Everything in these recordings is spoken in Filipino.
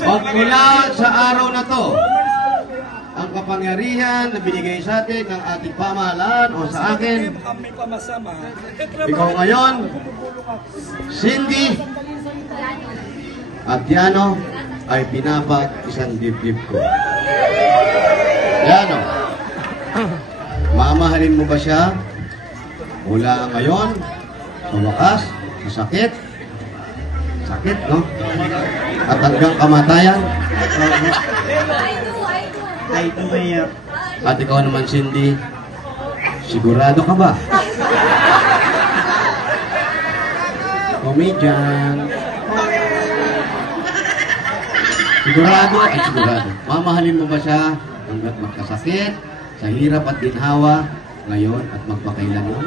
Magmula sa araw na to, ang kapangyarihan na binigay sa atin ng ating pamahalaan o sa akin, ikaw ngayon, Cindy at Yano ay pinapag isang dibdib ko. Yano, mamahalin mo ba siya mula ngayon sa wakas, sa sakit, no? At hanggang kamatayan? At ikaw naman, Cindy, sigurado ka ba? Comedian. Sigurado at sigurado. Mamahalin mo ba siya hanggat magkasakit, sa hirap at ginhawa, ngayon at magpakailanman?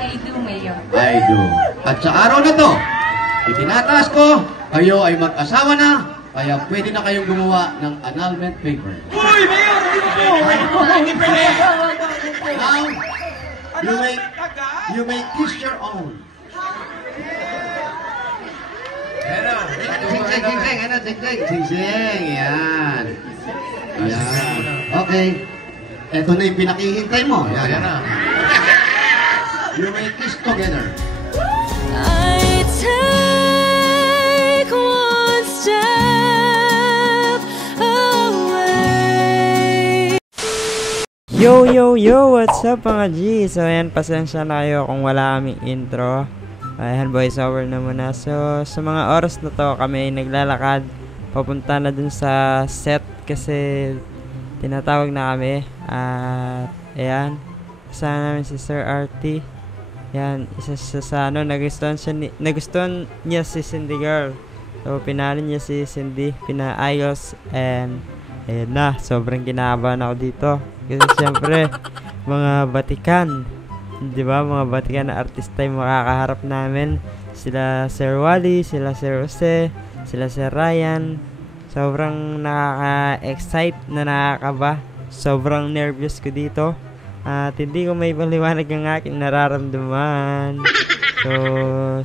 I do, Mayor. I do. At sa araw na to, itinataas ko, kayo ay mag-asawa na, kaya pwede na kayong gumawa ng annulment paper. Uy, Mayor! Now, you may kiss your own. Sing-sing, yan. Ayan. Okay. Ito na yung pinakihintay mo. Yan na. You may kiss together. I take one step away. Yo, what's up mga G? So ayan, pasensya na kayo kung wala kaming intro. Ayan, voice over na muna. So sa mga oras na to kami naglalakad papunta na dun sa set kasi tinatawag na kami. At ayan, kasama namin si Sir RT. Yan, isa siya sa ano, nagustuhan niya si Cindy girl. So, pinalo niya si Cindy, pinaayos, and ayun na, sobrang kinabahan ako dito. Kasi siyempre, mga batikan, di ba? Mga batikan na artista yung makakaharap namin. Sila Sir Wally, sila Sir Jose, sila Sir Ryan. Sobrang nakaka-excite na nakakaba. Sobrang nervous ko dito. At hindi ko may paliwanag ang aking nararamdaman. So,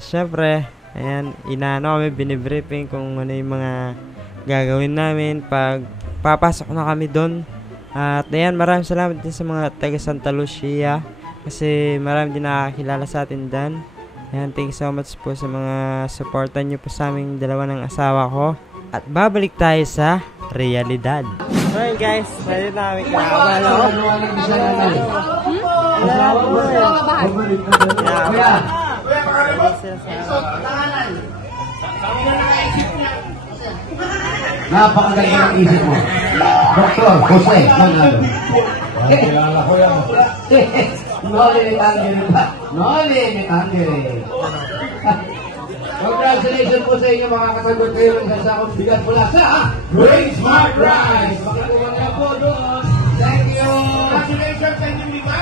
syempre, ayan, inaano kami, binibriefing kung ano yung mga gagawin namin pag papasok na kami doon. At ayan, maraming salamat din sa mga taga Santa Lucia kasi marami din nakakilala sa atin dan. Ayan, thank you so much po sa mga supportan nyo po sa aming dalawa ng asawa ko. At babalik tayo sa realidad. Alright guys, pwede na kami kakabalo. Napakaganda ng isip mo. Dr. Jose Manalo. Kilala ko yan. No limit angere pa. No limit angere. Congratulations po sa inyo mga kasagot kayo ng sasakong bigat mula sa Great Smart Prize. Makakuha niyo po doon. Thank you. Congratulations sa inyong lima.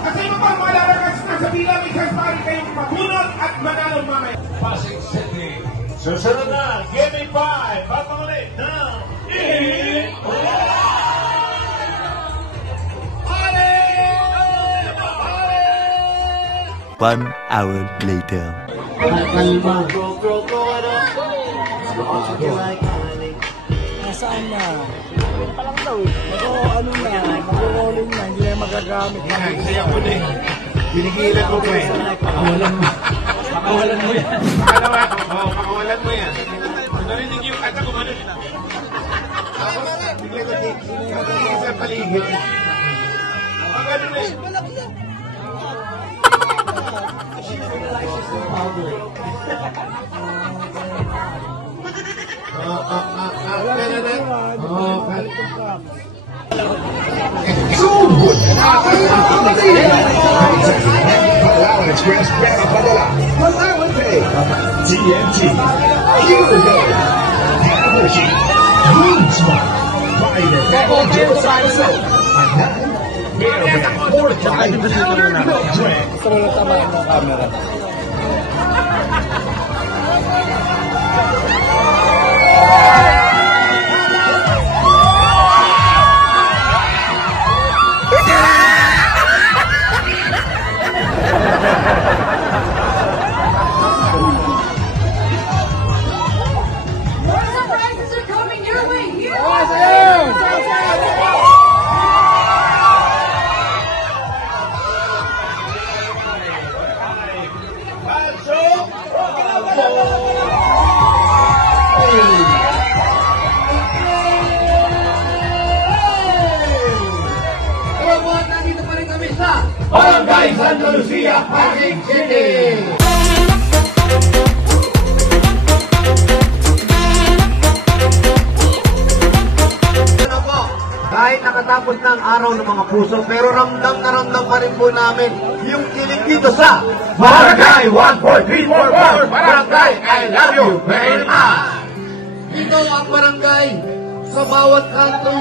Kasi mo pang malalakas na sa bilang isang pari kayong mabunot at manalo mamaya. Pasig City. Susunod na, give me 5. Papangulit now. One hour later. Nasaan na? Palang daw eh. Ano na, mag-rolling na, hindi na magagamit. Saya ko din. Binigilan ko po eh. Pakawalan mo. Pakawalan mo yan. Pakawalan mo yan. Narinig yung kata ko ano. Bigla ko sa paligid. Ang ano na eh. Express Pera Padala, Palawan Pay, TNT, Hugo, Energy, Green Smart, Fiber, Double Saxo, Fourth Time Powder Milk Drink. Tamayin mo camera. Barangay Santa Lucia, Pasig City. Kahit nakatapos na ang araw ng mga puso, pero ramdam na ramdam pa rin po namin yung kilig dito sa Barangay 14344, Barangay, I love you very much. Ito ang barangay sa bawat kanto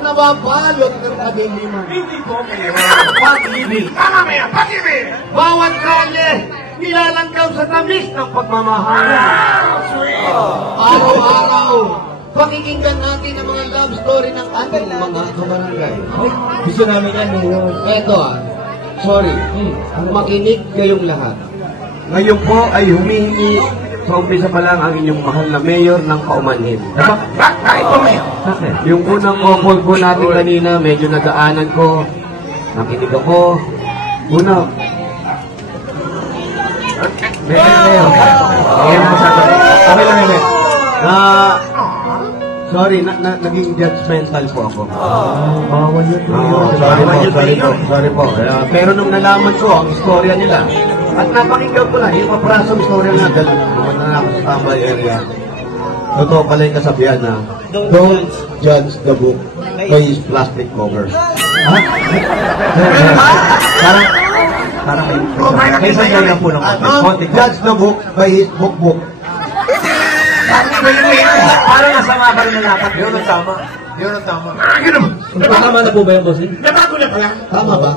nababalot ng kadiliman. Hindi po kayo. Pag-ibig. Tama mo yan, pag-ibig. Bawat kalye, nilalangkaw sa tamis ng pagmamahal. Sweet. Araw-araw, pakikinggan natin ang mga love story ng ating mga kabarangay. Gusto namin yan, Eto sorry, makinig kayong lahat. Ngayon po ay humihingi sa umpisa pa lang ang inyong mahal na mayor ng Paumanhin. Bakit po, Mayor? Yung unang couple po natin kanina, medyo nadaanan ko, nakinig ako. Una, Mayor. Okay lang, Mayor. Sorry, naging judgmental po ako. Bawal yun. Sorry po. Pero nung nalaman ko ang istorya nila, at napakinggan ko lang, yung paprasong istorya na, dahil naman na ako sa tambay area. Totoo pala yung kasabihan na, don't judge the book by its plastic cover. Parang kayo sa kanya po ng don't judge the book by its book. Parang nasama pa rin na dapat. Yun ang tama. Yun ang tama. Tama na po ba yung bossing? Nabago na pala. Tama ba?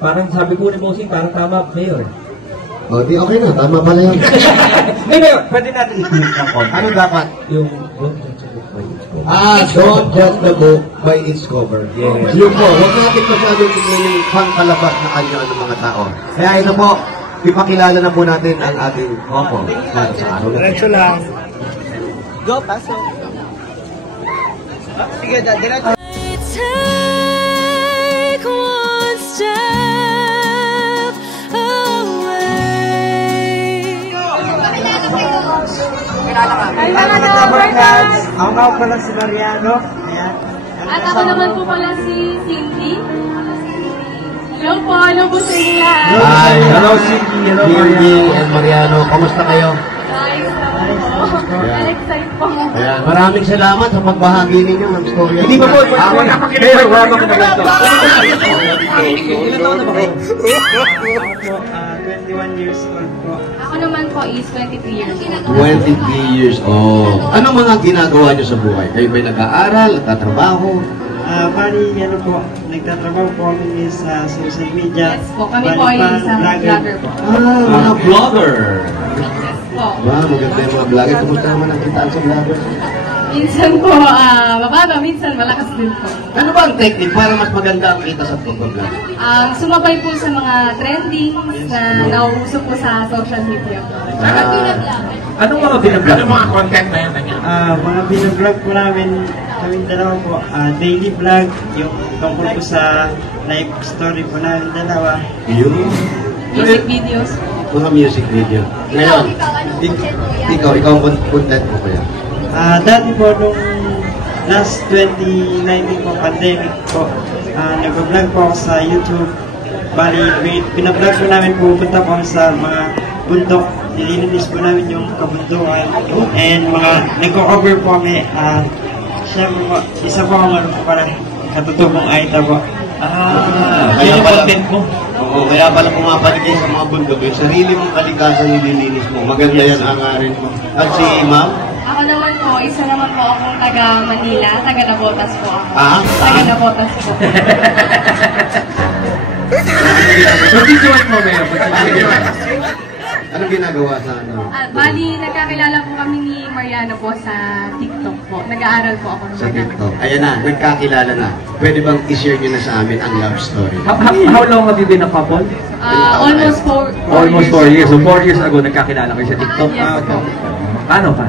Parang sabi ko ni bossing, parang tama, Mayor. O, di okay na. Tama pala yun. Mayor, pwede natin i-tweet ang konti. Ano dapat? Yung Don't judge the book by its cover. Yes. Yun po, huwag natin masyadong tingnan yung pangkalabas na kanyo ng mga tao. Kaya ito po, ipakilala na po natin ang ating couple para sa araw na. Diretso lang. Go, paso. Sige, diretso. Take one step away. Ay, mga Dabarkads. Ako nga pala si Mariano. Ayan. At ako naman po pala si Cindy. Hello po sa inyo lahat. Hi, Hello, Cindy. Hello, Cindy and Mariano. Kamusta kayo? Guys, excited po. Ayan, maraming salamat sa pagbahagi ninyo ng storya. Hindi ba po? Ako na. Mayor, wala ba kami ganito? Ilan taon na ba kayo? Ako 21 years old po. Ako naman po is 23 years old. 23 years old. Anong mga ginagawa nyo sa buhay? Kayo ba'y nag-aaral, nagtatrabaho? Bali, ano po, nagtatrabaho po kami sa social media. Yes po, kami po ay isang vlogger po. Mga vlogger. Po. Wow, maganda yung mga vlogger. Kumusta naman ang kitaan sa vlogger? Minsan po, mababa, minsan malakas din po. Ano ba ang technique para mas maganda ang kita sa vlog? Sumabay po sa mga trending na nauuso po sa social media po. Anong mga binablog? Ano mga content na yan? Mga binablog po namin, kaming dalawa po, daily vlog, yung tungkol po sa life story po namin dalawa. Yun. Music videos. Mga music video. Ngayon, ikaw ang content mo kaya? Dati po, nung last 2019 po, pandemic po, nag-vlog po ako sa YouTube. Bali, pinablog po namin, pupunta po sa mga bundok. Nililinis po namin yung kabundukan. And mga nag-cover po kami. Siyempre po, isa po akong ano po para katutubong Aita po. Kaya pala mo. Oo, kaya pala pumapaligay sa mga bundok. Yung sarili mong kalikasan nililinis mo. Maganda yan ang arin mo. At si Ma'am? Ako naman po, isa naman po akong taga Manila, taga Nabotas po ako. Taga Nabotas po. Pagkikuan mo, Mayor. Anong ginagawa sa ano? Bali, nagkakilala po kami ni Mariano po sa TikTok po. Nag-aaral po ako ng Sa TikTok. Ayan na, nagkakilala na. Pwede bang i-share nyo na sa amin ang love story? How long have you been a couple? Almost 4 Almost 4 years. So 4 years ago, nagkakilala kayo sa TikTok. Yes po. Paano pa?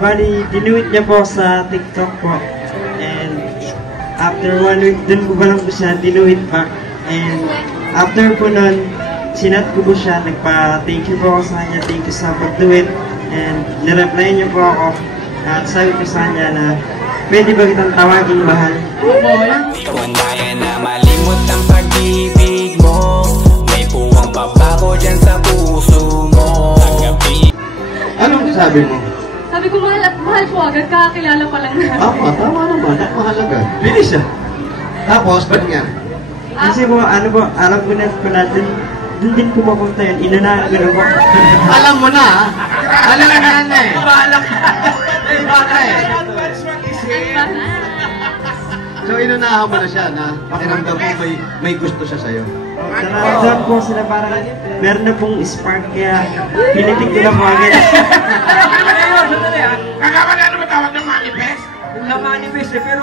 Bali, dinuit niya po sa TikTok po. And after 1 week, dun ko ba lang po siya dinuit pa. And after po nun, sinat ko po siya, nagpa-thank you po ako sa kanya, thank you sa pag-do-it. And nireply niyo po ako. At sabi ko sa kanya na, pwede ba kitang tawaging mahal? Opo. Kung kaya na malimot ang pag-ibig mo puwang pabago dyan sa puso mo. Anong sabi mo? Sabi ko, mahal po agad, kakakilala pa lang natin. Tama naman, at mahalaga. Bilis ah. Tapos, ba't nga? Kasi po, alam ko na po natin, dun din po mapunta yun, inunahan ko na po. Alam mo na, alam mo na eh. Bahala ka. Bakit? So, inunahan mo na siya na pakiramdam mo may gusto siya sa'yo. Nararamdaman po sila parang meron na pong spark, kaya pinitig ko na po agad. Kagawa na naman tawag ng manifest? Na-manifest eh, pero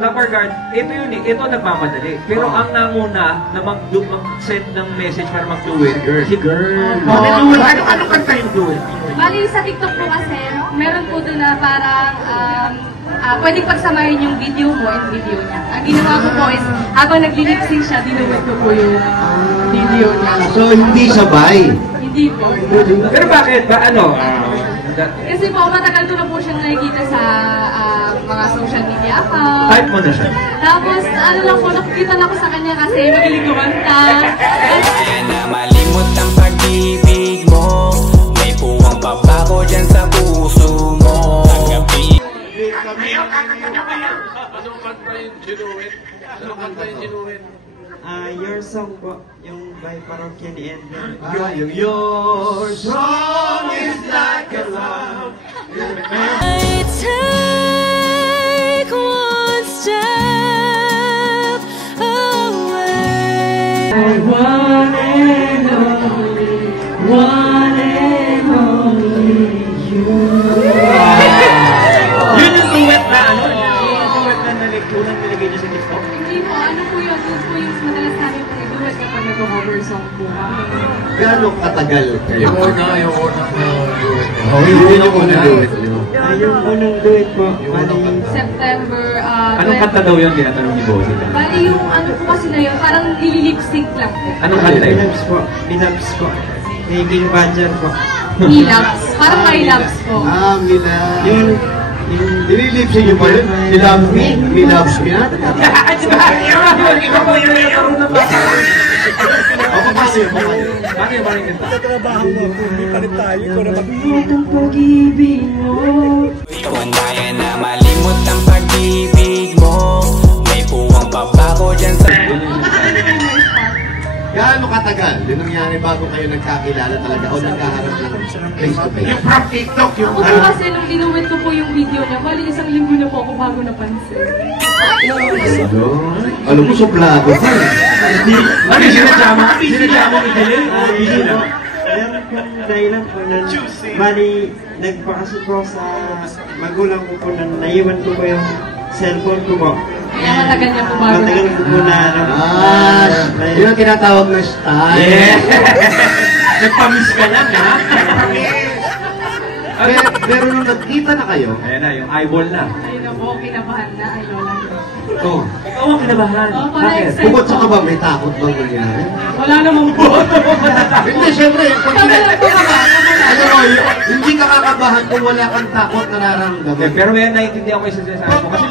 Labargard, ito yun eh, ito nagmamadali. Pero ang nanguna na mag-send ng message para mag-do it, si girl. Ano kanta yung do it? Bali, sa TikTok po kasi, meron po doon na parang pwedeng pagsamahin yung video mo and video niya. Ang ginawa ko po is, habang nagli-lip-sync siya, dinuwit ko po yung video niya. So, hindi sabay. Hindi po. Pero bakit? Kasi po, matagal ko na po siyang nakikita sa mga social media account. Type mo na siya. Tapos, ano lang po, nakikita lang ko sa kanya kasi magaling kumanta. Kaya na malimot ang pag-ibig mo, may puwang pabago dyan sa puso mo. Ayaw, kakanta niya ba yan? Anong kanta yung ginuwit? Your Song po, yung by Parokya ni Edna. Yung your song is like a love. I take one step away. One and only you. Yun yung duet na yung duet na unang nilagay niya sa TikTok. Hindi po, ano po yun? Doon po yung madalas namin po nag-duet kapag nag-cover song po kami. Gano'ng katagal kayo? Yung unang duet. Yun yung unang duet niyo. Yung unang duet po, September, Anong kanta daw yun? Tinatanong ni Bossy. bali yung ano po kasi na yun, parang nililip-sync lang po. Anong kanta yun? Bilabs po. May King Badger po. Nilabs. Parang may labs po. Mila. Yung Nililipsin niyo ba yun? He loves me? He loves me na? Iba po yun yung karoon na ba? Paano yun? Paano yung parang kanta? Tatrabaho na po, hindi pa rin tayo. Ikaw na ang pag-ibig mo. Kaya na malimot ang pag-ibig mo, may puwang pabago dyan sa... Gaano katagal yung nangyari bago kayo nagkakilala talaga o nagkaharap ng face to face? Yung from TikTok, yung Ako po kasi nung dinuwit ko po yung video niya, bali isang linggo na po ako bago napansin. Alam mo, suplado ka. Ano yung sinadama? Sinadama ni Jalil? Meron kong dahilan po nun. Bali, nagpakasal po sa magulang ko po nun. Naiwan ko po yung cellphone ko po. Kaya matagal niya po bago Matagal ko po na Yun ang tinatawag na style. Nagpamiss ka lang, ha? Pero nung nagkita na kayo, Ayan na, yung eyeball na. Ayun na po, kinabahan na, ay lola. oh, Ikaw ang kinabahan. Oo, parang Bakit? excited. bukod sa kaba, may takot bang nangyari? Wala namang po. Hindi, syempre, pag Kami lang po kami. ano, hindi ka kakabahan kung wala kang takot na nararamdaman. Pero ngayon naiintindihan ko yung sinasabi mo. Kasi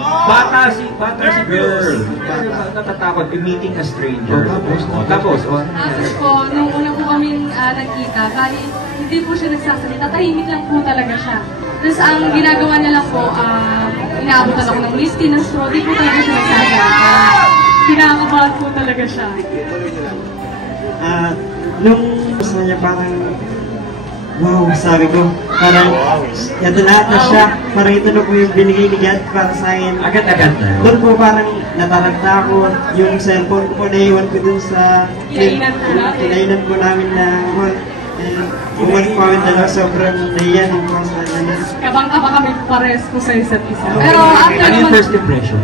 bata si girl. Natatakot, meeting a stranger. Tapos? Tapos po, nung una po kaming nagkita, bali, hindi po siya nagsasalita, tahimik lang po talaga siya. Tapos ang ginagawa niya lang po, inaabutan ako ng whiskey, ng straw, di po talaga siya nagsasalita. Kinakabahan po talaga siya. Nung gusto niya parang, wow, sabi ko, parang, ito lahat na siya, parang ito na po yung binigay ni God para sa akin. Agad-agad na. Doon po parang nataragta ako, yung cellphone ko, naiwan ko dun sa kinainan po namin na hall. Bumalik po kami dalawa, sobrang nahiyan ang po sa nanan. Kabang-kaba kami pares po sa isa't isa. Pero after Ano yung naman, first impression?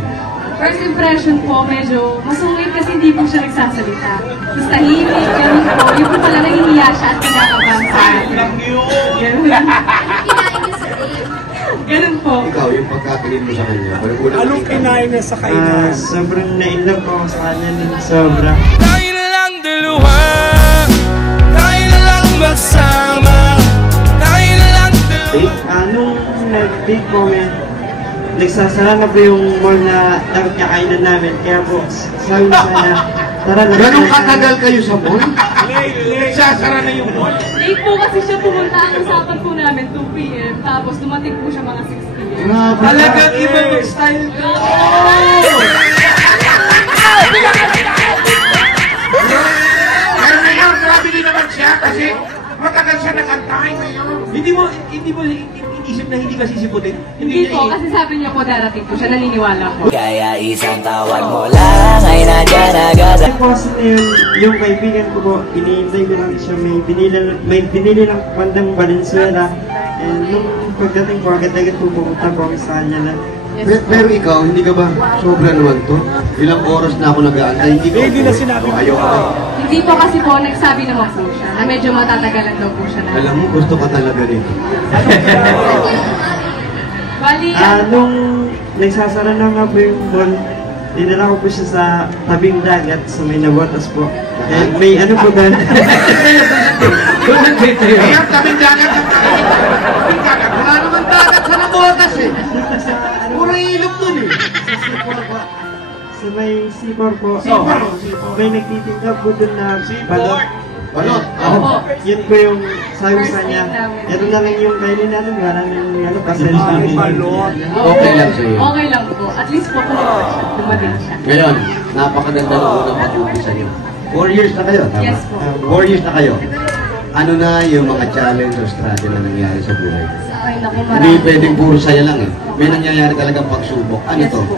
first impression po, medyo masungit kasi hindi po siya nagsasalita. Tapos tahimik, ganun po. Yung po pala nahihiya siya at kinakabahan sa akin. Ganun. Ganun po. Ikaw, yung pagkatingin mo sa kanya, Anong kinain na sa kainan? Sobrang na-inlove po ako sa kanya nun, sobra. Tayo na lang dalawa, tayo na lang magsama, tayo na lang dalawa. Nung nag-date po kami, nagsasara na po yung mall na nakakainan namin. Kaya po, sabi ko sana, tara na. Ganong katagal kayo sa mall? Nagsasara na yung mall. Late po kasi siya pumunta. Ang usapan po namin 2 p.m. Tapos dumating po siya mga 6 p.m. Talagang iba yung style ko. Pero ngayon, grabe din naman siya kasi matagal siya nakantay ngayon. Hindi mo inisip na hindi ka sisiputin. Hindi po, kasi sabi niya po darating po siya. Naniniwala po. Kaya isang tawag mo lang ay nandiyan agad. Po kasi yung kaibigan ko po, iniintay ko lang siya, may binili ng bandang Valenzuela. And nung pagdating po, agad-agad po pumunta po kami sa kanya na. Pero ikaw, hindi ka ba sobra naman to? Ilang oras na ako nag-aantay, hindi ko. Hindi na sinabi mo. Ayaw ka. Hindi po kasi po, nagsabi naman po siya na medyo matatagalan daw po siya na. Alam mo, gusto ka talaga nito. Bali, Nung nagsasara na nga po yung mall, dinala ko po siya sa tabing dagat sa may nabotas po. And may ano po doon. Ngayon, kaming dagat ang kaming dagat. Wala naman dagat sa nabotas eh. Puro ilog dun eh. Sa may sipor po. Sipor. May nagtitinda po doon na balot. Balot. Opo. Yun po yung sabi sa kanya. Ito na lang yung kainin natin. Wala nang ano, pasensya. Okay lang sa'yo. Okay lang po. At least po pumunta siya. Dumating siya. Ngayon, napakaganda ng unang pag-umpisa niyo. 4 years na kayo, tama? Yes po. 4 years na kayo. Ano na yung mga challenge o struggle na nangyari sa buhay? Ay, naku, Hindi marami. pwedeng puro saya lang eh. May nangyayari talagang pagsubok. Ano Yes to? po.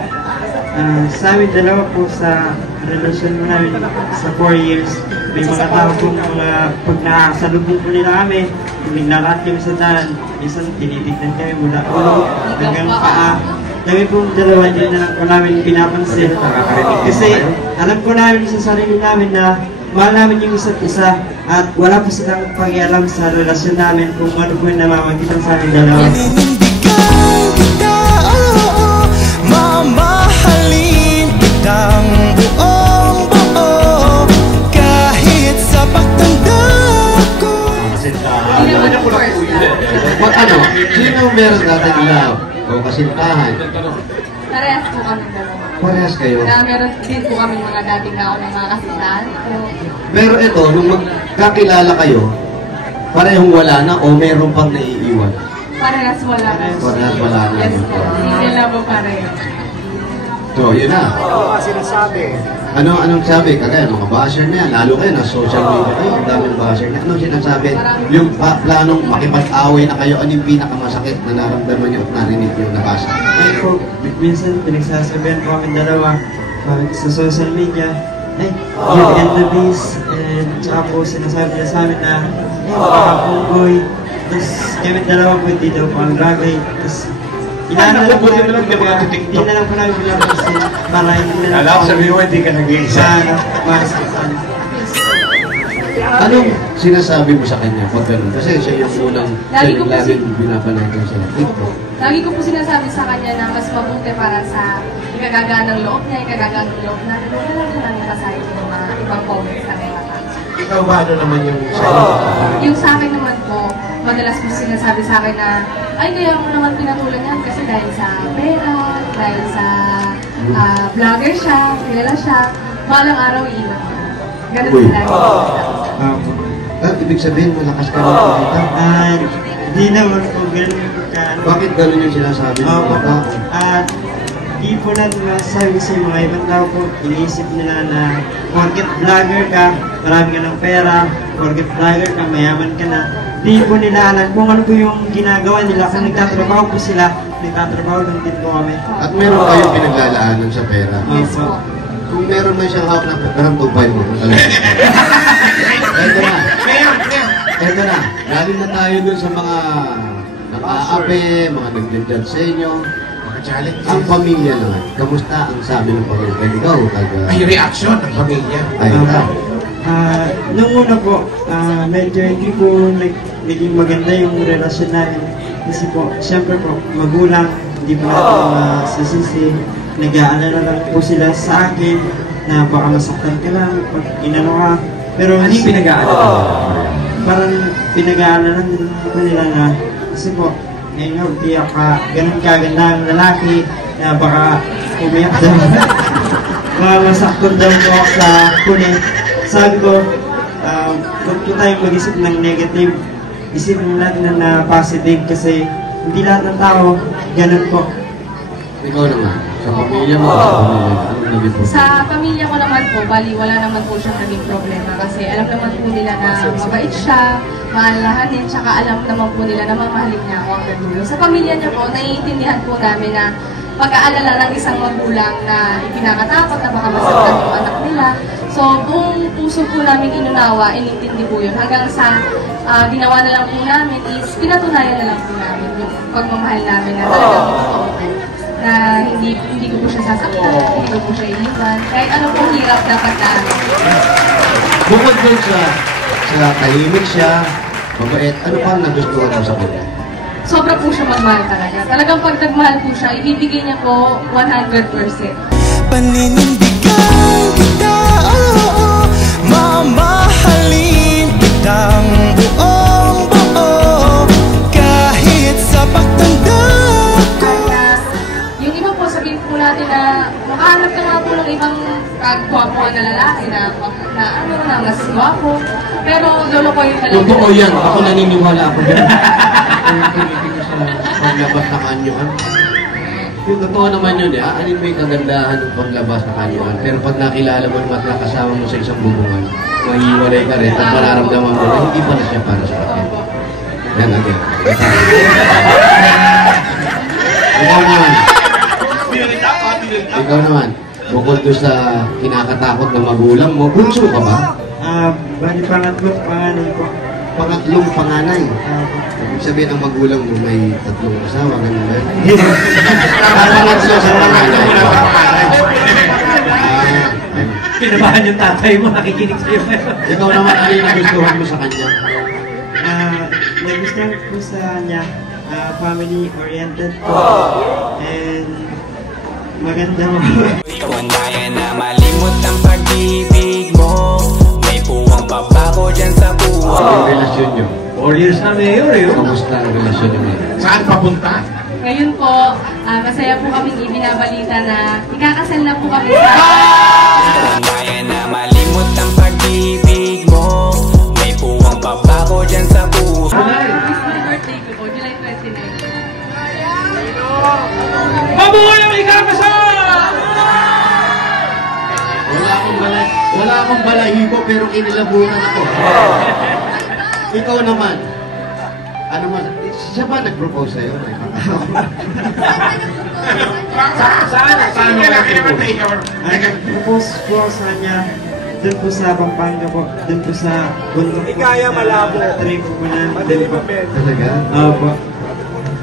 Sa amin dalawa po sa relasyon mo namin sa 4 years, may mga tao po mga pag nakasalubong po nila kami, naglalat kami sa daan, minsan tinitignan kami mula ulo hanggang paa. Kami pong dalawa din na lang po namin pinapansin. Kasi alam ko namin sa sarili namin na mahal namin yung isa't isa at wala po silang pakialam sa relasyon namin kung ano po yung namamagitan sa amin dalawa. Panindigan kita, oo, mamahalin kitang buong buo, kahit sa pagtanda ko. Hindi naman of course. Pag ano, sino meron natin love o kasintahan? Parehas po kami dalawa. Parehas kayo. Na meron din po kami mga dating na ako ng mga kasintahan. Pero ito, nung magkakilala kayo, parehong wala na o meron pang naiiwan? Parehas wala na. Parehas wala na. Yes po. Hindi lang po pareho. So, yun na. Sinasabi. Anong sabi? Kagaya, mga basher na yan. Lalo kayo, na social media kayo. Ang daming basher na. Anong sinasabi? Yung planong makipag-away na kayo, ano yung pinakamasakit na naramdaman nyo at narinig nyo nabasa? Ay po, minsan pinagsasabihan po kami dalawa sa social media, ay, you'll end the beast, and tsaka po sinasabi niya sa amin na, ay, makakapunggoy. Tapos kami dalawa po, hindi daw po ang bagay. Tapos, inaano lang po namin hindi na lang po namin pinapansin para hindi na lang Alam ko sabi mo, hindi ka nag-iisa. masaktan. Anong sinasabi mo sa kanya pag ganun? Kasi siya yung unang Lagi ko kasi- laging binapanagan sa TikTok. Lagi ko po sinasabi sa kanya na mas mabuti para sa ikagagaan ng loob niya, ikagagaan ng loob natin. Wala lang naman nakasahit yung mga ibang comments na may mata. Ikaw ba ano naman yung sa'yo? Yung sa akin naman po, madalas po sinasabi sa akin na, ay, kaya mo naman pinatulan yan kasi dahil sa pera, dahil sa vlogger siya, kilala siya, balang araw iiwan niya. Ganun Uy. sila. Ibig sabihin, malakas ka rin kumita. Hindi naman po ganun ka. Bakit ganun yung sinasabi mo? Oo. At di po natin masasabi sa mga ibang tao po, iniisip nila na porket vlogger ka, marami ka ng pera, porket vlogger ka, mayaman ka na. Di po nila alam kung ano po yung ginagawa nila. Kung nagtatrabaho po sila, nagtatrabaho lang din po kami. At meron kayong pinaglalaanan sa pera. Yes po. Kung meron man siyang hawak na pera, tupay mo. Ito na. Ito na. Galing na tayo dun sa mga nakaape, mga nag-judge sa inyo. Mga challenge. Ang pamilya naman, kamusta ang sabi ng pamilya? Ikaw, Ay, reaction ng pamilya. ay, Nung una po, medyo hindi po naging maganda yung relasyon namin. Kasi po, siyempre po, magulang, hindi po natin masasisi. Nag-aalala lang po sila sa akin na baka masaktan ka lang pag inano ka. Pero Ano yung pinag-aalala? Parang pinag-aalala po nila na kasi po, ngayon di ka ganun kaganda ang lalaki na baka umiyak daw. Baka masaktan daw po ako sa kunin. Sabi ko, huwag po tayong mag-isip ng negative. Isipin natin na positive kasi hindi lahat ng tao ganun po. Ikaw naman, sa pamilya mo, anong naging problema? Sa pamilya ko naman po, bali wala naman po siyang naging problema kasi alam naman po nila na mabait siya, maalahanin, tsaka alam naman po nila na mamahalin niya ako hanggang dulo. Sa pamilya niya po, naiintindihan po namin na pag-aalala ng isang magulang na ipinakatakot na baka masaktan yung anak nila. So, buong puso po namin inunawa, inintindi po yun. Hanggang sa ginawa na lang po namin is pinatunayan na lang po namin yung pagmamahal namin na talagang totoo po. Na hindi ko po siya sasaktan, hindi ko po siya iniwan. Kahit ano pong hirap dapat na Bukod dun sa tahimik siya, mabait, ano pang nagustuhan mo sa kanya? sobra po siya magmahal talaga. Talagang pag nagmahal po siya, ibibigay niya po 100%. Paninindigan kita, mamahalin kitang buong buo, kahit sa pagtanda ko. Yung iba po, sabihin po natin na makahanap ka nga po ng ibang kagwapo na lalaki na mas gwapo. Pero lolo ko yung talaga. Totoo yan, ako naniniwala ako dyan. Hindi ko sa paglabas na kanyuan. Yung totoo naman yun, aanin mo yung kagandahan ng paglabas na kanyuan. Pero pag nakilala mo naman at nakasama mo sa isang bubungan, mahiwalay ka rin at mararamdaman mo na hindi pala siya para sa akin. Yan again. Ikaw naman. Ikaw naman. Bukod doon sa kinakatakot ng magulang mo, bunso ka ba? Bali pangatlong panganay po. Pangatlong panganay. Ibig sabihin ang magulang mo may tatlong asawa, ganun ba? Pangatlo sa panganay. Pinabahan yung tatay mo, nakikinig sa'yo. Ikaw naman, ano yung nagustuhan mo sa kanya? Nagustuhan ko sa kanya, family-oriented po. And maganda mo. Kaya na malimot ang pag-ibig mo. May puwang papako dyan sa buhay. Ano yung relasyon nyo? 4 years na mayor eh. Kamusta ang relasyon nyo? Saan papunta? Ngayon po, masaya po kaming ibinabalita na ikakasal na po kami sa... Kaya na malimot ang pag-ibig mo. May puwang papako dyan sa buhay. This my birthday ko po, July 29. Mabuhay ang ikakasal! Wala akong balahibo pero kinilabutan ako. Ikaw naman. Ano mas... Siya ba nag-propose sa'yo? Saan ka nag-propose? Nag-propose po sa kanya doon po sa Pampanga po. Doon po sa bundok po. Kaya malabo. Trip po na. Doon po. Talaga? Opo.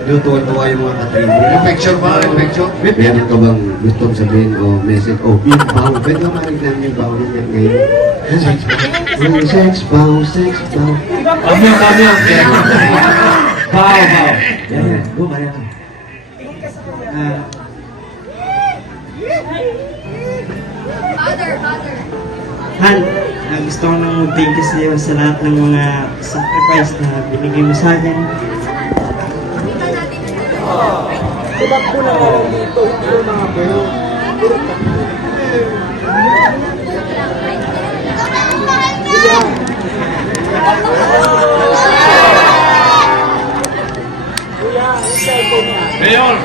Lutuwa-tuwa yung mga katribo. Yung picture ba? Yung picture? Meron ka bang gustong sabihin o message? O, yung bow. Pwede ka marinig yung bow niya ngayon. Sex bow, sex bow. Kamyo. Bow. Yan. Go, kaya ka. Han, gusto ko nang mag-thank you sa iyo sa lahat ng mga sacrifice na binigay mo sa akin. Diba po na dito, yung mga bro. Mayor!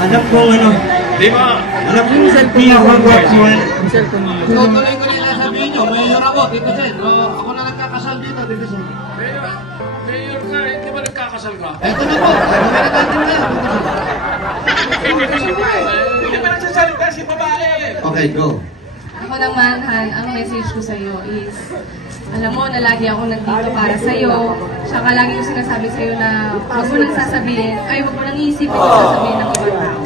Alam ko ano, Di ba? alam ko hindi ako magwapuan. Tutuloy ko nila sabihin nyo, mayor ako, Tito Sen. Ako na nagkakasal dito, Tito Sen. Mayor ka, hindi ba nagkakasal ka? Eto na po, sabihin natin na. Hindi ba nagsasalita si babae? Okay, go. Ako naman, Han, ang message ko sa'yo is, alam mo na lagi ako nandito para sa'yo. Tsaka lagi ko sinasabi sa'yo na huwag mo nang sasabihin, ay huwag mo nang iisipin yung sasabihin ng ibang tao.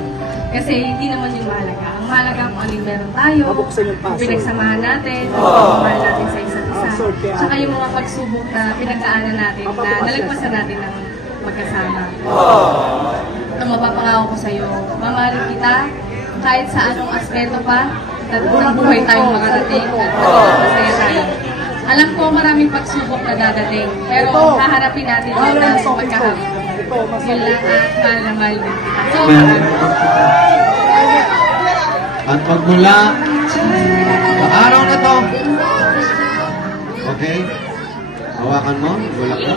Kasi hindi naman yung mahalaga. Ang mahalaga kung alin meron tayo, yung pinagsamahan natin, yung mahal natin sa isa't isa. Tsaka yung mga pagsubok na pinagdaanan natin, na nalagpasan natin ng magkasama. Ang mapapangako ko sa'yo, mamahalin kita kahit sa anong aspeto pa, ng buhay tayong makarating at magiging masaya tayo. Alam ko maraming pagsubok na dadating, pero haharapin natin sila sa pagkaharap. Yun lang at mahal na mahal din kita. So, At pagmula sa araw na to, Okay? Hawakan mo, bulak mo.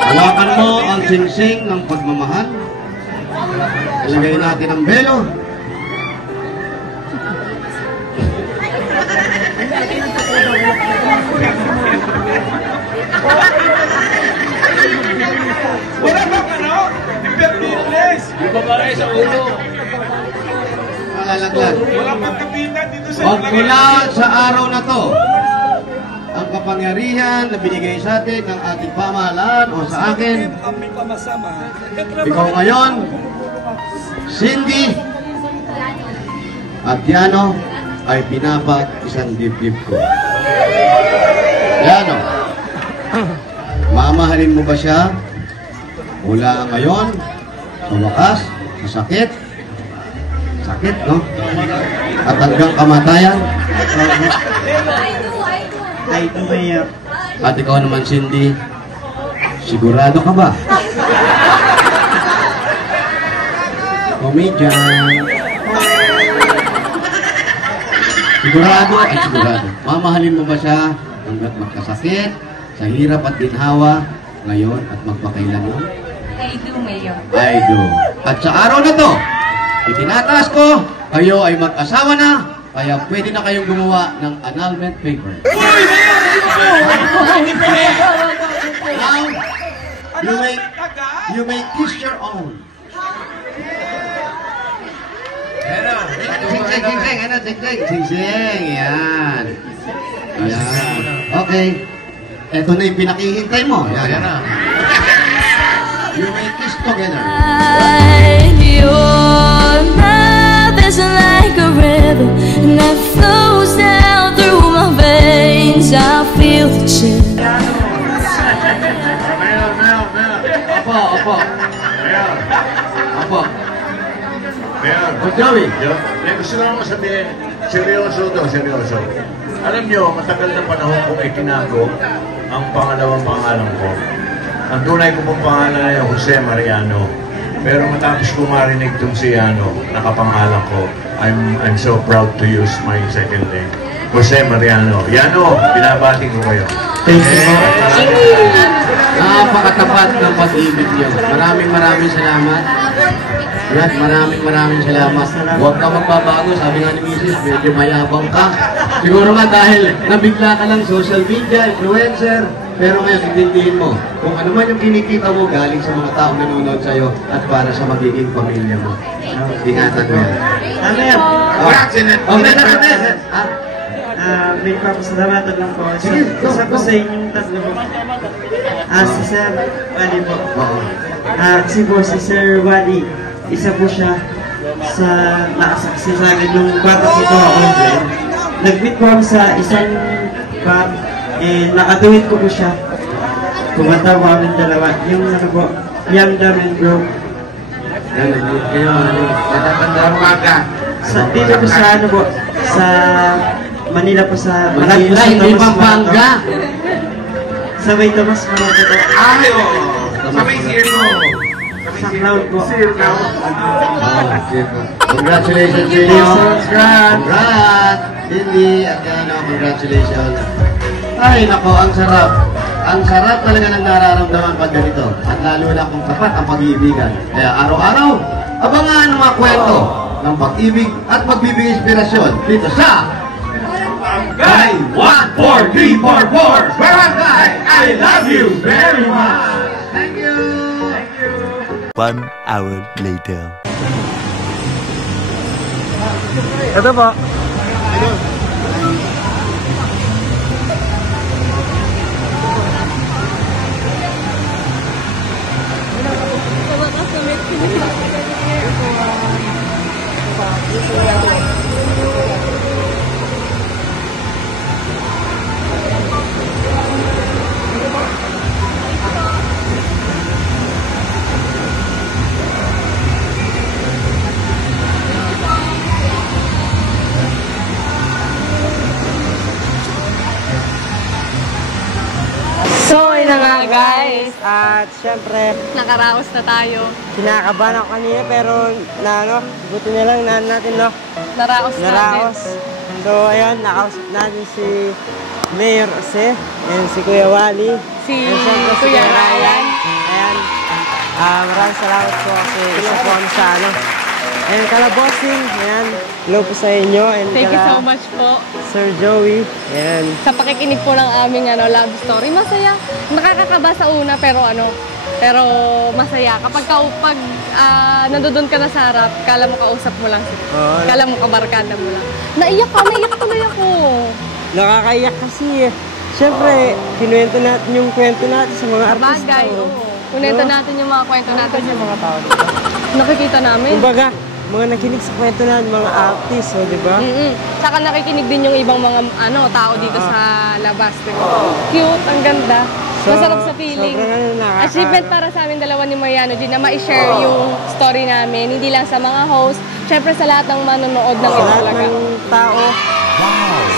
Hawakan mo ang singsing ng pagmamahal. Ilagay natin ang belo. Wala bang ano? Impertineless! Di ba ba sa ulo? Malalaglag. Wala bang kapitan dito sa Magmula sa araw na to, ang kapangyarihan na binigay sa atin ng ating pamahalaan o sa akin, ikaw ngayon, Cindy at Yano ay pinapag isang dibdib ko. Yano, mamahalin mo ba siya mula ngayon sa wakas, sa sakit, no? At hanggang kamatayan? I do, Mayor. At ikaw naman, Cindy, sigurado ka ba? Comedian. Sigurado at sigurado. Mamahalin mo ba siya hanggat magkasakit, sa hirap at ginhawa, ngayon at magpakailanman? I do, Mayor. I do. At sa araw na to, itinataas ko, kayo ay mag-asawa na, kaya pwede na kayong gumawa ng annulment paper. Now, you may kiss your own. Sing-sing, yan. Ayan. Okay. Ito na yung pinakihintay mo. Yan na. You may kiss together. Your love is like a river and that flows down through my veins. I feel the chill. Opo. Mayor, O Joey. may gusto lang ako sabihin, seryoso. Alam nyo, matagal na panahon kong itinago ang pangalawang pangalan ko. Ang tunay ko pong pangalan ay Jose Mariano. Pero matapos ko marinig itong si Yano, nakapangalan ko, I'm so proud to use my second name. Jose Mariano. Yano, binabati ko kayo. Thank you. Napakatapat ng pag-ibig niyo. Maraming salamat. Brad, maraming salamat. Huwag ka magbabago. Sabi nga ni Mrs., medyo mayabang ka. Siguro nga dahil nabigla ka lang social media, influencer. Pero ngayon, intindihin mo, kung ano man yung kinikita mo, galing sa mga taong nanonood sa'yo at para sa magiging pamilya mo. Ingatan mo yan. Amen. May papasalamatan lang po. Isa po sa inyong tatlo po. Si Sir Wally po. Kasi po si Sir Wally, isa po siya sa nakasaksi sa akin nung bata po ito ako. Nag-meet po ako sa isang bar, nakatuwid ko po siya. Kumanta po kami dalawa. Yung ano po, Young Dumb and Broke. Natatandaan mo ka? Dito po sa ano po, sa Manila po sa Manila, hindi Pampanga. Sa May Tomas Marato po. Sabay zero. Sa Cloud po. Congratulations to you. Congrats. Cindy at Yano, congratulations. Ay, nako, ang sarap. Ang sarap talaga ng nararamdaman pag ganito. At lalo na kung tapat ang pag-iibigan. Kaya araw-araw, abangan ang mga kwento ng pag-ibig at pagbibigay inspirasyon dito sa Guy 14344. Barangay, I love you very much. Thank you. 1 hour later. Ito po. So, yun na nga guys. At syempre, Nakaraos na tayo. kinakabahan ako kanina pero buti na lang natin no. Naraos natin. Naraos. So, ayun, nakausap natin si Mayor Jose, and si Kuya Wally, si and syempre si Kuya Ryan. Ayan. Maraming salamat po kasi isa po kami sa ano. And Kalabosing, ayan. Hello po sa inyo. And Thank you so much po. Sir Joey, ayan. Sa pakikinig po ng aming love story, masaya. Nakakakaba sa una pero masaya. Kapag nandoon ka na sa harap, kala mo kausap mo lang sila. Kala mo kabarkada mo lang. Naiyak tuloy ako. Nakakaiyak kasi siyempre, kinuwento natin yung kwento natin sa mga artista. Bagay, Kunento natin yung mga kwento natin sa mga tao dito. Nakikita namin. Kumbaga, mga nakinig sa kwento natin, mga artist, di ba? Saka nakikinig din yung ibang mga tao dito sa labas. Cute, ang ganda. Masarap sa feeling. Achievement para sa amin dalawa ni Mariano G na ma-share yung story namin. Hindi lang sa mga host, syempre sa lahat ng manonood ng Itbulaga. Sa lahat ng tao.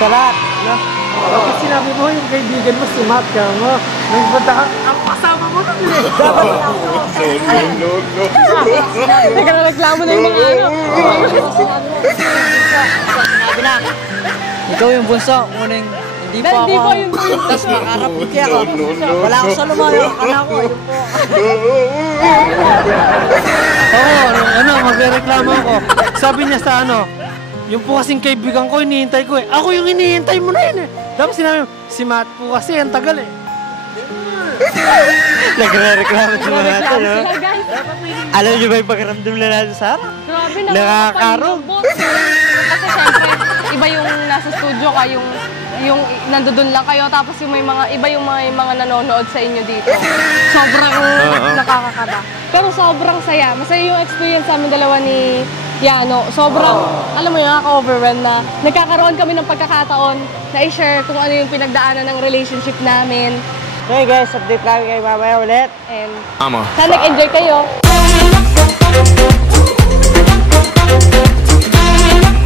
Sa lahat, no? Kapag sinabi mo yung kaibigan mo, sumat ka mo. Nagpunta ka, ang kasama mo na ulit. Dapat No. Nagreklamo na yung mga Sinabi na, ikaw yung bunso, unang hindi po ako. Tapos makaraputi ako. Wala ako sa lumayo, akala ko, yun po. Oo, magreklamo ako. Sabi niya sa yung po kasing kaibigan ko, hinihintay ko eh. Ako yung hinihintay mo na yun eh. Tapos sinabi mo, si Matt po kasi, ang tagal eh. Nagre-reklamo sa mga ito, no? Alam niyo ba yung pagkaramdam na natin sa harap? Grabe, Nakakarong. Kasi syempre, iba yung nasa studio ka, yung nandoon lang kayo, tapos yung iba yung mga nanonood sa inyo dito. Sobrang nakakakaba. Pero sobrang saya. Masaya yung experience sa amin dalawa ni Yano. Sobrang, alam mo yun, nakaka-overwhelm na nagkakaroon kami ng pagkakataon na i-share kung ano yung pinagdaanan ng relationship namin. Okay guys, update lagi kayo mamaya ulit. And sana nag-enjoy kayo.